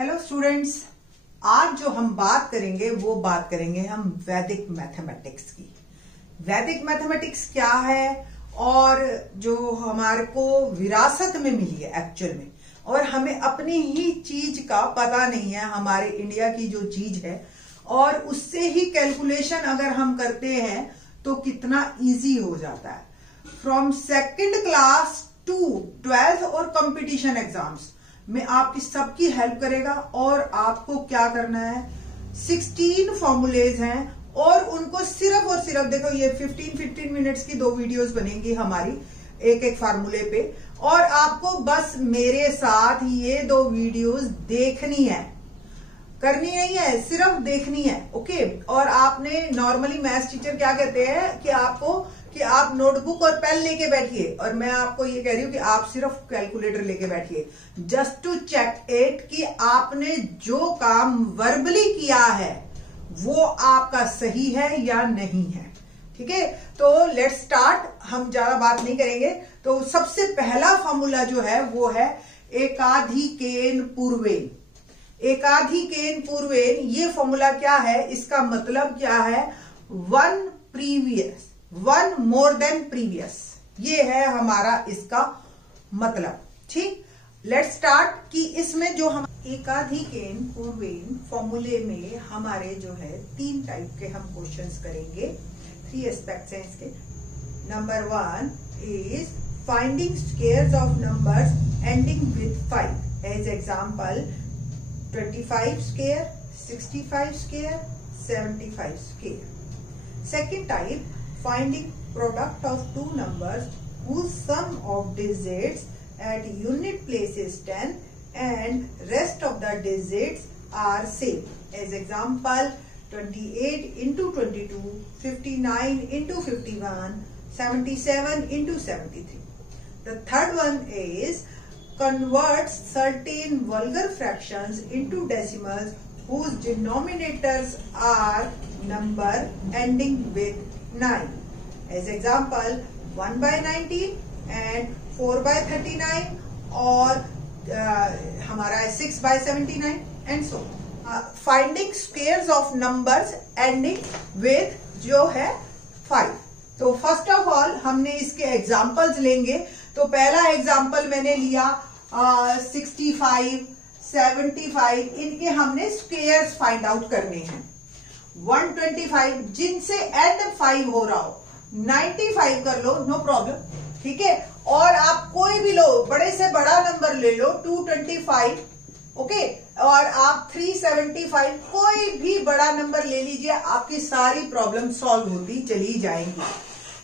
Hello students, आज जो हम बात करेंगे वो बात करेंगे हम वैदिक मैथमेटिक्स की। वैदिक मैथमेटिक्स क्या है और जो हमारे को विरासत में मिली है एक्चुअल में, और हमें अपनी ही चीज का पता नहीं है, हमारे इंडिया की जो चीज है, और उससे ही कैलकुलेशन अगर हम करते हैं तो कितना इजी हो जाता है। From second class to 12th और कंपटीशन एग्जाम्स में आपकी सबकी हेल्प करेगा। और आपको क्या करना है, 16 फॉर्मूलेज हैं और उनको सिर्फ और सिर्फ देखो, ये 15 मिनट्स की 2 वीडियोस बनेंगी हमारी एक एक फार्मूले पे, और आपको बस मेरे साथ ये 2 वीडियोस देखनी है, करनी नहीं है, सिर्फ देखनी है। ओके। और आपने नॉर्मली मैथ्स टीचर क्या कहते हैं कि आपको कि आप नोटबुक और पेन लेके बैठिए, और मैं आपको ये कह रही हूं कि आप सिर्फ कैलकुलेटर लेके बैठिए, जस्ट टू चेक इट कि आपने जो काम वर्बली किया है वो आपका सही है या नहीं है। ठीक है, तो लेट्स स्टार्ट। हम ज्यादा बात नहीं करेंगे। तो सबसे पहला फॉर्मूला जो है वो है एकाधिकेन पूर्वेन। एकाधिकेन पूर्वेन, ये फॉर्मूला क्या है, इसका मतलब क्या है, वन मोर देन प्रीवियस, ये है हमारा इसका मतलब। ठीक, लेट्स स्टार्ट कि इसमें जो हम एकाधिकेन पूर्वेन फॉर्मूले में हमारे जो है 3 टाइप के हम क्वेश्चंस करेंगे। 3 एस्पेक्ट्स हैं इसके। Number 1 is finding squares of numbers ending with 5। As example 25 square, 65 square, 75 square. Second type, finding product of 2 numbers whose sum of digits at unit place is 10 and rest of the digits are same. As example 28 into 22, 59 into 51, 77 into 73. The third one is converts certain vulgar fractions into decimals whose denominators are number ending with 9. As example 1 by 19 and 4 by 39 और हमारा 6 by 79 and so finding squares of numbers ending with जो है 5। तो first of all हमने इसके examples लेंगे। तो पहला एग्जांपल मैंने लिया 65, 75, इनके हमने स्क्वायर्स फाइंड आउट करने हैं। 125 जिनसे एंड 5 हो रहा हो, 95 कर लो, नो प्रॉब्लम। ठीक है, और आप कोई भी लो, बड़े से बड़ा नंबर ले लो, 225, ओके, और आप 375, कोई भी बड़ा नंबर ले लीजिए, आपकी सारी प्रॉब्लम सॉल्व होती चली जाएंगी।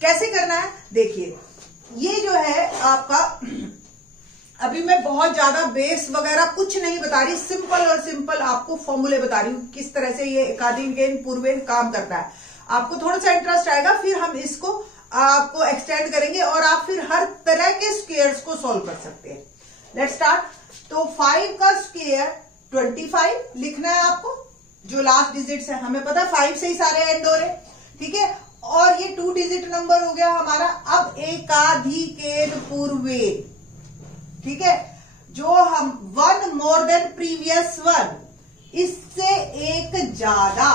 कैसे करना है देखिए, ये जो है आपका, अभी मैं बहुत ज्यादा बेस वगैरह कुछ नहीं बता रही, सिंपल और सिंपल आपको फॉर्मूले बता रही हूं किस तरह से ये एकाधिकेन पूर्वेन काम करता है। आपको थोड़ा सा इंटरेस्ट आएगा, फिर हम इसको आपको एक्सटेंड करेंगे और आप फिर हर तरह के स्क्वायर्स को सॉल्व कर सकते हैं। Let's start. तो 5 का स्क्वायर 25 लिखना है आपको, जो लास्ट डिजिट्स है, हमें पता है 5 से ही सारे एंड हो रहे। ठीक है, और ये 2 डिजिट नंबर हो गया हमारा। अब एकाधिकेन पूर्वेन, ठीक है, जो हम 1 मोर देन प्रीवियस 1, इससे एक ज्यादा,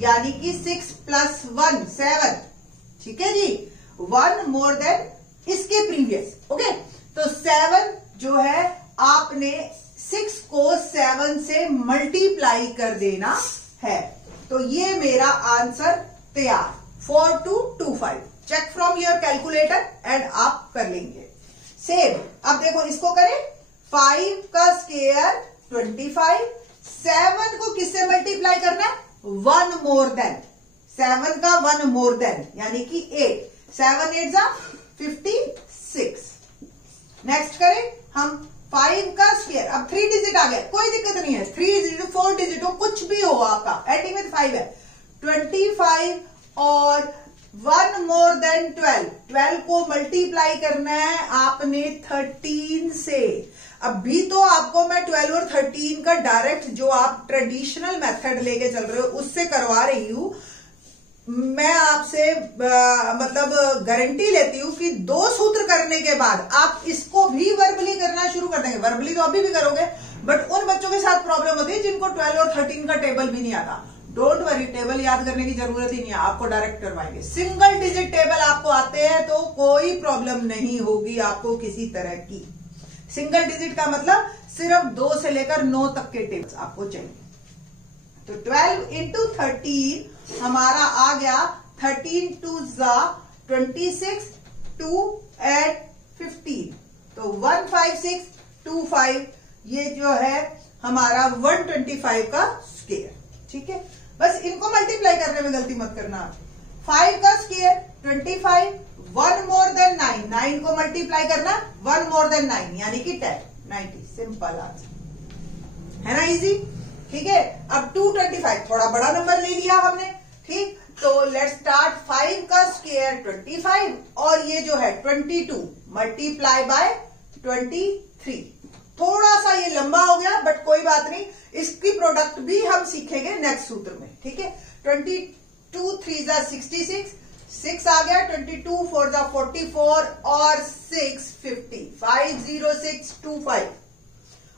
यानी कि 6 + 1 7। ठीक है जी, 1 मोर देन इसके प्रीवियस। ओके, तो 7 जो है आपने 6 को 7 से मल्टीप्लाई कर देना है। तो ये मेरा आंसर तैयार, 4225। Check from your calculator and आप कर लेंगे सेम। अब देखो इसको करें, 5 का स्क्वायर 25, 7 को किससे मल्टीप्लाई करना है, 1 मोर देन, 7 का 1 मोर देन यानी कि 8, 7 8 जा 56। नेक्स्ट करें हम 5 का स्क्वायर, अब 3 डिजिट आ गया, कोई दिक्कत नहीं है, 3 डिजिट 4 डिजिट हो, कुछ भी हो आपका, एंडिंग में 5 है। 25 और 1 मोर देन 12 को मल्टीप्लाई करना है आपने 13 से। अभी तो आपको मैं 12 और 13 का डायरेक्ट जो आप ट्रेडिशनल मेथड लेके चल रहे हो उससे करवा रही हूं। मैं आपसे मतलब गारंटी लेती हूं कि 2 सूत्र करने के बाद आप इसको भी वर्बली करना शुरू कर देंगे। वर्बली तो अभी भी करोगे, बट उन बच्चों के साथ प्रॉब्लम वही जिनको 12 और 13 का टेबल भी नहीं आता, डोंट वरी, टेबल याद करने की जरूरत ही नहीं है, आपको डायरेक्ट करवाएंगे। सिंगल डिजिट टेबल आपको आते हैं तो कोई प्रॉब्लम नहीं होगी आपको किसी तरह की। सिंगल डिजिट का मतलब सिर्फ 2 से लेकर 9 तक के टेबल्स आपको चाहिए। तो 12 इंटू 13 हमारा आ गया 13 2 26, 2 एट 15, तो 15625, ये जो है हमारा 125 का स्क्वायर। ठीक है, बस इनको मल्टीप्लाई करने में गलती मत करना। 5 का स्क्वायर 25, 1 मोर देन 9, 9 को मल्टीप्लाई करना 1 मोर देन 9 यानी कि 10, 90। सिंपल आंसर है ना, इजी। ठीक है, अब 225 थोड़ा बड़ा नंबर ले लिया हमने। ठीक, तो लेट्स स्टार्ट। 5 का स्क्वायर 25 और ये जो है 22 मल्टीप्लाई बाय 23। थोड़ा सा ये लंबा हो गया बट कोई बात नहीं, इसकी प्रोडक्ट भी हम सीखेंगे नेक्स्ट सूत्र में। ठीक है, 22 3 जा 66, 6 आ गया, 22 4 जा 44 और 6 50, 50625।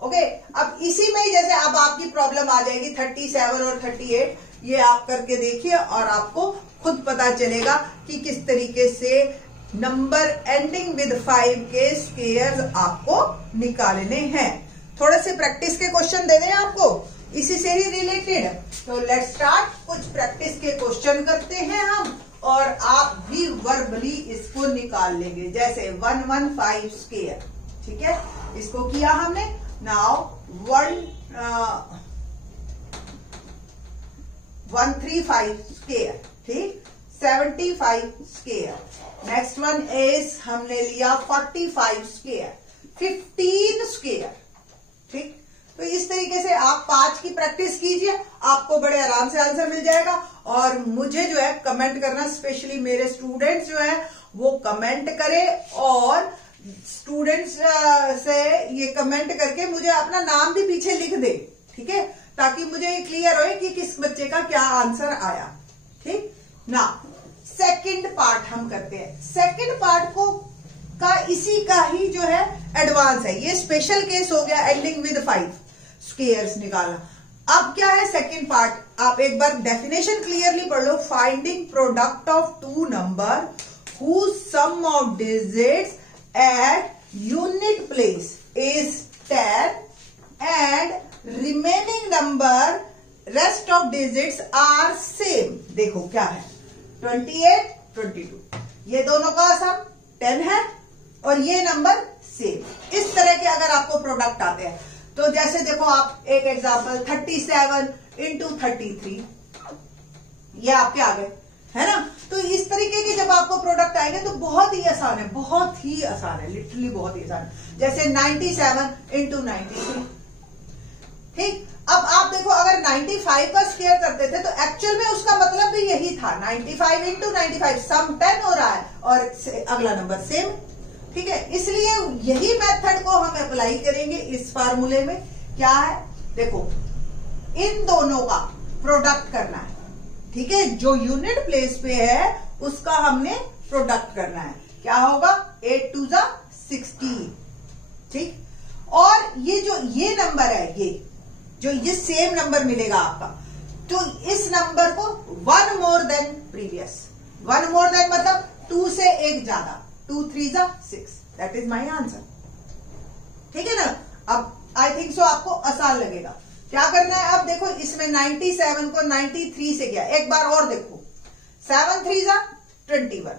ओके, अब इसी में ही जैसे अब आपकी प्रॉब्लम आ जाएगी 37 और 38, ये आप करके देखिए और आपको खुद पता चलेगा कि किस तरीके से नंबर एंडिंग विद 5 के स्क्वायर्स आपको निकालने हैं। थोड़े से प्रैक्टिस के क्वेश्चन दे दें आपको इसी से ही रिलेटेड। तो लेट्स स्टार्ट, कुछ प्रैक्टिस के क्वेश्चन करते हैं हम और आप भी वर्बली इसको निकाल लेंगे। जैसे 115 स्क्वायर, ठीक है, इसको किया हमने। नाउ 135 स्क्वायर, ठीक, 75 स्क्वायर। नेक्स्ट वन इज हमने लिया 45 स्क्वायर, 15 स्क्वायर। ठीक, तो इस तरीके से आप 5 की प्रैक्टिस कीजिए, आपको बड़े आराम से आंसर मिल जाएगा। और मुझे जो है कमेंट करना, स्पेशली मेरे स्टूडेंट्स जो है वो कमेंट करें और स्टूडेंट्स से ये कमेंट करके मुझे अपना नाम भी पीछे लिख दे। ठीक है, ताकि मुझे ये क्लियर हो कि किस बच्चे का क्या आंसर आया। ठीक ना, सेकंड पार्ट हम करते हैं। सेकंड पार्ट को का इसी का ही जो है एडवांस है, ये स्पेशल केस हो गया एंडिंग विद 5 स्क्वायर्स निकाला। अब क्या है सेकंड पार्ट, आप एक बार डेफिनेशन क्लियरली पढ़ लो। Finding product of 2 number whose sum of digits at unit place is 10 and remaining number rest of digits are same। देखो क्या है, 28 22, ये दोनों का सम 10 है और ये नंबर सेम। इस तरह के अगर आपको प्रोडक्ट आते हैं तो जैसे देखो आप एक एग्जांपल 37 इंटू 33, ये आपके आ गए, है ना। तो इस तरीके के जब आपको प्रोडक्ट आएंगे तो बहुत ही आसान है, बहुत ही आसान है, लिटरली बहुत ही आसान है। जैसे 97 इंटू 93। ठीक, अब आप देखो अगर 95 का स्क्वायर करते थे तो एक्चुअल में उसका मतलब भी यही था, 95 इंटू 95, सम 10 हो रहा है और अगला नंबर सेम। ठीक है, इसलिए यही मेथड को हम अप्लाई करेंगे इस फार्मूले में। क्या है, देखो इन दोनों का प्रोडक्ट करना है। ठीक है, जो यूनिट प्लेस पे है उसका हमने प्रोडक्ट करना है। क्या होगा, 8 2 जा 16। ठीक, और ये जो ये नंबर है, ये सेम नंबर मिलेगा आपका, तो इस नंबर को 1 more than previous. 1 more than मतलब 2 से 1 ज्यादा, 2 3 जा 6, दैट इज माई आंसर। ठीक है ना, अब आई थिंक सो आपको आसान लगेगा। क्या करना है, अब देखो इसमें 97 को 93 से गया, एक बार और देखो, 7 3 जा 21,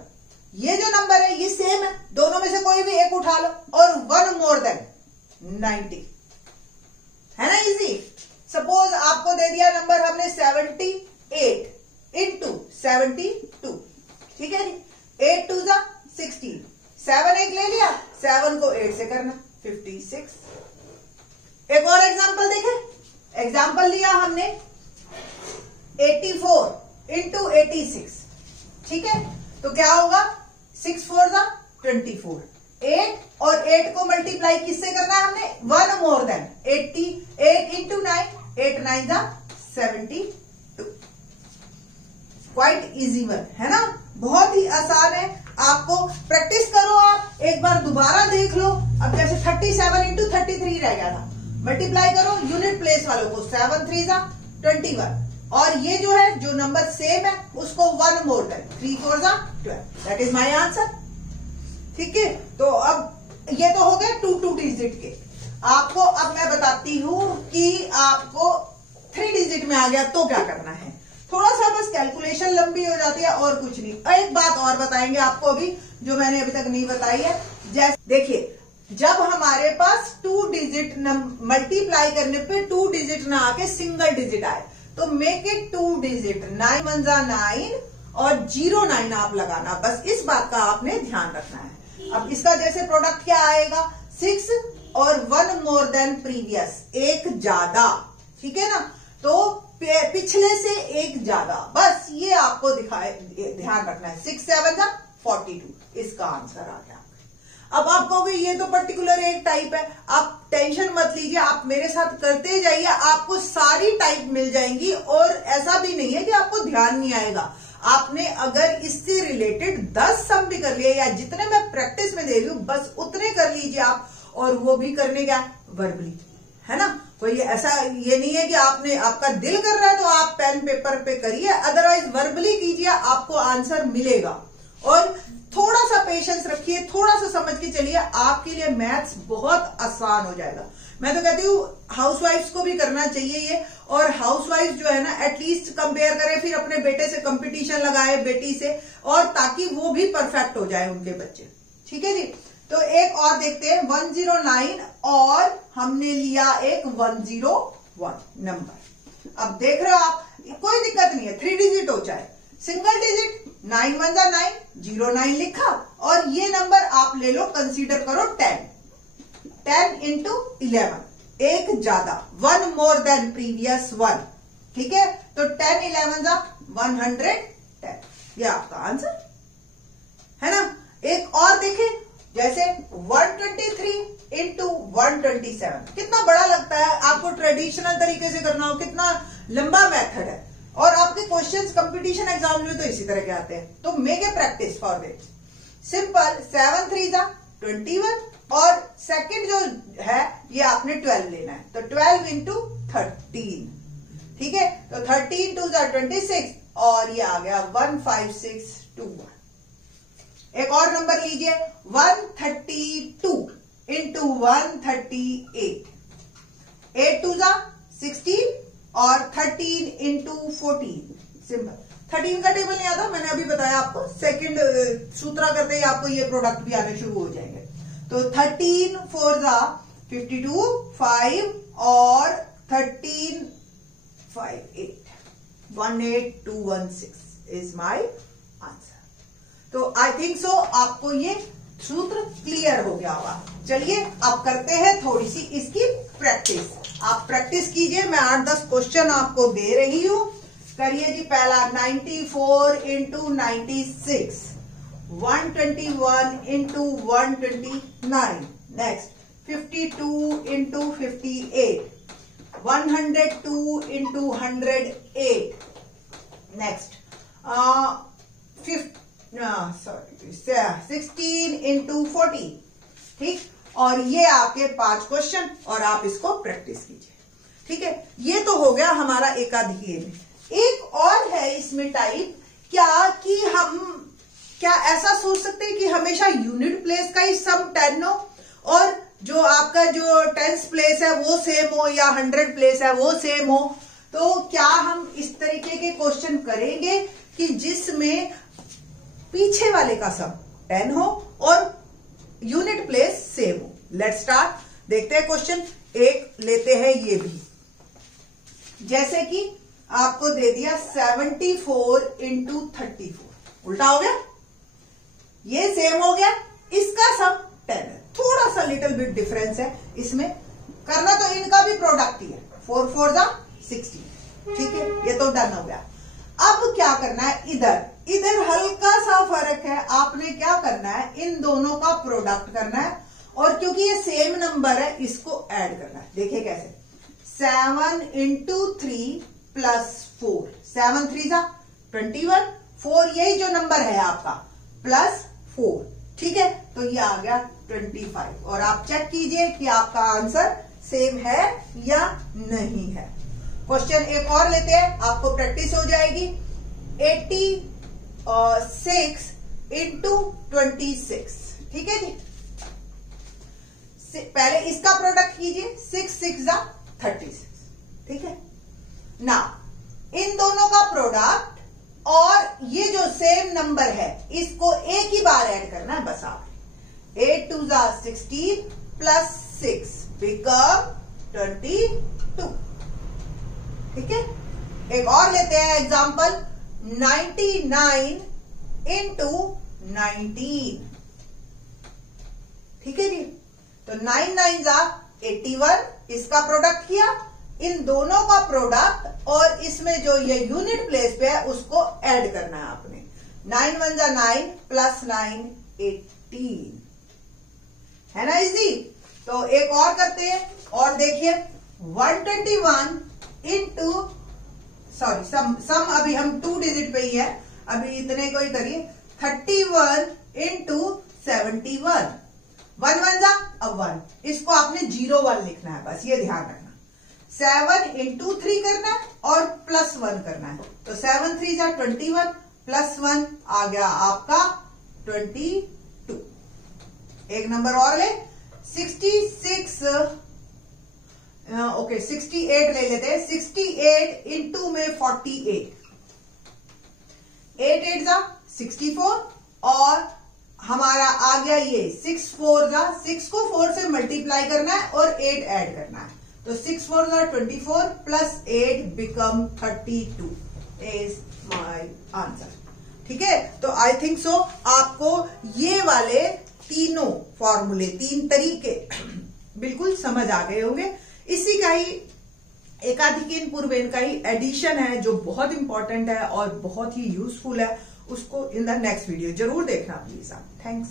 ये जो नंबर है ये सेम है, दोनों में से कोई भी एक उठा लो और 1 मोर देन 90, है ना, इजी। सपोज आपको दे दिया नंबर हमने 78 इंटू 72। ठीक है जी, 8 2 जा 16, 7 एक ले लिया, 7 को 8 से करना 56। एक और एग्जांपल देखें, एग्जाम्पल लिया हमने 84 इंटू 86। ठीक है, तो क्या होगा, 6 4 जा 24, 8 और 8 को मल्टीप्लाई किससे करना है हमने, 1 मोर देन 88 इंटू 9, 8 9 जा 72। क्वाइट इजी वन है ना, बहुत ही आसान है। आपको प्रैक्टिस करो, आप एक बार दोबारा देख लो। अब जैसे 37 इंटू 33 रह गया था, मल्टीप्लाई करो यूनिट प्लेस वालों को, 7 3 जा 21, और ये जो है जो नंबर सेम है उसको 1 मोर देन 3 4 जा 12, दैट इज माय आंसर। ठीक है, तो अब ये तो हो गए 2 डिजिट के। आपको अब मैं बताती हूं कि आपको 3 डिजिट में आ गया तो क्या करना है। थोड़ा सा बस कैलकुलेशन लंबी हो जाती है और कुछ नहीं। एक बात और बताएंगे आपको अभी जो मैंने अभी तक नहीं बताई है। जैसे देखिए, जब हमारे पास 2 डिजिट मल्टीप्लाई करने पे 2 डिजिट ना आके सिंगल डिजिट आए तो मेक इट 2 डिजिट, 9 1 जा 9 और 0 9 आप लगाना, बस इस बात का आपने ध्यान रखना है। अब इसका जैसे प्रोडक्ट क्या आएगा, 6 और 1 मोर देन प्रीवियस, एक ज्यादा, ठीक है ना, तो पिछले से एक ज्यादा, बस ये आपको ध्यान रखना है। 6 7 जा 42, इसका आंसर आ गया। अब आप कहोगे ये तो पर्टिकुलर एक टाइप है, आप टेंशन मत लीजिए, आप मेरे साथ करते जाइए, आपको सारी टाइप मिल जाएंगी और ऐसा भी नहीं है कि आपको ध्यान नहीं आएगा। आपने अगर इससे रिलेटेड 10 सम भी कर लिए या जितने मैं प्रैक्टिस में दे रही हूं बस उतने कर लीजिए आप, और वो भी करने क्या, वर्बली, है ना। कोई ऐसा ये नहीं है कि आपका दिल कर रहा है तो आप पेन पेपर पे करिए, अदरवाइज वर्बली कीजिए, आपको आंसर मिलेगा। और थोड़ा सा पेशेंस रखिए, थोड़ा सा समझ के चलिए, आपके लिए मैथ्स बहुत आसान हो जाएगा। मैं तो कहती हूँ हाउसवाइफ्स को भी करना चाहिए ये, और हाउसवाइफ जो है ना एटलीस्ट कंपेयर करें, फिर अपने बेटे से कंपटीशन लगाए, बेटी से, और ताकि वो भी परफेक्ट हो जाए उनके बच्चे। ठीक है जी, तो एक और देखते हैं 109 और हमने लिया एक 101 नंबर। अब देख रहे हो आप, कोई दिक्कत नहीं है, 3 डिजिट हो चाहे सिंगल डिजिट, 9 1 जा 9 0 9 लिखा, और ये नंबर आप ले लो, कंसीडर करो 10 इंटू 11, एक ज्यादा, 1 मोर देन प्रीवियस 1, ठीक है, तो 10 11 जा 110, ये आपका आंसर है ना। एक और देखें, जैसे 123 इंटू 127, कितना बड़ा लगता है, आपको ट्रेडिशनल तरीके से करना हो, कितना लंबा मेथड है, और आपके क्वेश्चंस कंपटीशन एग्जाम में तो इसी तरह के आते हैं। तो make a practice for this, simple, 7 3 जा 21, और सेकंड जो है ये आपने 12 लेना है, तो 12 इंटू 13, ठीक है, तो 13 2 जा 26, और ये आ गया 15621। एक और नंबर लीजिए, 132 इंटू 138, 8 2 जा 16, और 13 इंटू 14, सिंपल। 13 का टेबल नहीं आता, मैंने अभी बताया आपको, सेकंड सूत्रा करते ही आपको ये प्रोडक्ट भी आने शुरू हो जाएंगे। तो 13 4 जा 52, 5 और 13 5 8, 18216 इज माय आंसर। तो आई थिंक सो आपको ये सूत्र क्लियर हो गया होगा। चलिए अब करते हैं थोड़ी सी इसकी प्रैक्टिस। आप प्रैक्टिस कीजिए, मैं 8-10 क्वेश्चन आपको दे रही हूं, करिए जी। पहला 94 into 96, 121 into 129, next 52 into 58, 102 into 108, next 16 into 40, ठीक। और ये आपके 5 क्वेश्चन, और आप इसको प्रैक्टिस कीजिए, ठीक है। ये तो हो गया हमारा एकाधिक। एक और है इसमें टाइप, क्या कि हम क्या ऐसा सोच सकते हैं कि हमेशा यूनिट प्लेस का ही सम 10 हो, और जो आपका जो 10th प्लेस है वो सेम हो, या 100 प्लेस है वो सेम हो। तो क्या हम इस तरीके के क्वेश्चन करेंगे कि जिसमें पीछे वाले का सम 10 हो और यूनिट प्लेस सेम हो। लेट्स स्टार्ट, देखते हैं क्वेश्चन एक लेते हैं ये भी। जैसे कि आपको दे दिया 74 इंटू 34, उल्टा हो गया, ये सेम हो गया, इसका सम 10 है, थोड़ा सा लिटिल बिट डिफरेंस है इसमें, करना तो इनका भी प्रोडक्ट ही है, 4 4 जा 16, ठीक है, ये तो डन हो गया। अब क्या करना है, इधर हल्का सा फर्क है, आपने क्या करना है, इन दोनों का प्रोडक्ट करना है, और क्योंकि ये सेम नंबर है इसको ऐड करना है। देखिए कैसे, 7 इंटू 3 प्लस 4, 7 3 जा 21, 4 यही जो नंबर है आपका, प्लस 4, ठीक है, तो ये आ गया 25, और आप चेक कीजिए कि आपका आंसर सेम है या नहीं है। क्वेश्चन एक और लेते हैं, आपको प्रैक्टिस हो जाएगी। 86 इंटू 26, ठीक है जी। पहले इसका प्रोडक्ट कीजिए, 6 6 जा 36, ठीक है ना। इन दोनों का प्रोडक्ट और ये जो सेम नंबर है इसको एक ही बार ऐड करना है बस आप। 8 2 जा 16 प्लस 6 बिकम 22, ठीक है। एक और लेते हैं एग्जांपल, 99 इंटू 19, ठीक है जी। तो 9 9 जा 81, इसका प्रोडक्ट किया, इन दोनों का प्रोडक्ट और इसमें जो ये यूनिट प्लेस पे है उसको ऐड करना है आपने। 9 1 जा 9 प्लस 9 18, है ना इजी। तो एक और करते हैं, और देखिए 121 इंटू सॉरी सम अभी हम 2 डिजिट पे ही है, अभी इतने को ही करिए। 31 इंटू 71, 1 1 जा अब 1, इसको आपने 0 1 लिखना है बस, ये ध्यान रखना। 7 इंटू 3 करना है और प्लस 1 करना है। तो 7 3 जा 21 प्लस 1 आ गया आपका 22। एक नंबर और ले, 68 ले लेते हैं। 68 इंटू में 48, 8 8 जा 64 और हमारा आ गया ये 6 4 जा, 6 को 4 से मल्टीप्लाई करना है और 8 ऐड करना है। तो 6 4 जा 24 plus 8 become 32 is my answer, ठीक है। तो आई थिंक सो आपको ये वाले तीनों फॉर्मूले, 3 तरीके बिल्कुल समझ आ गए होंगे। इसी का ही एकाधिकेन पूर्वेन का ही एडिशन है जो बहुत इंपॉर्टेंट है और बहुत ही यूजफुल है, उसको इन द नेक्स्ट वीडियो जरूर देखना प्लीज आप। थैंक्स।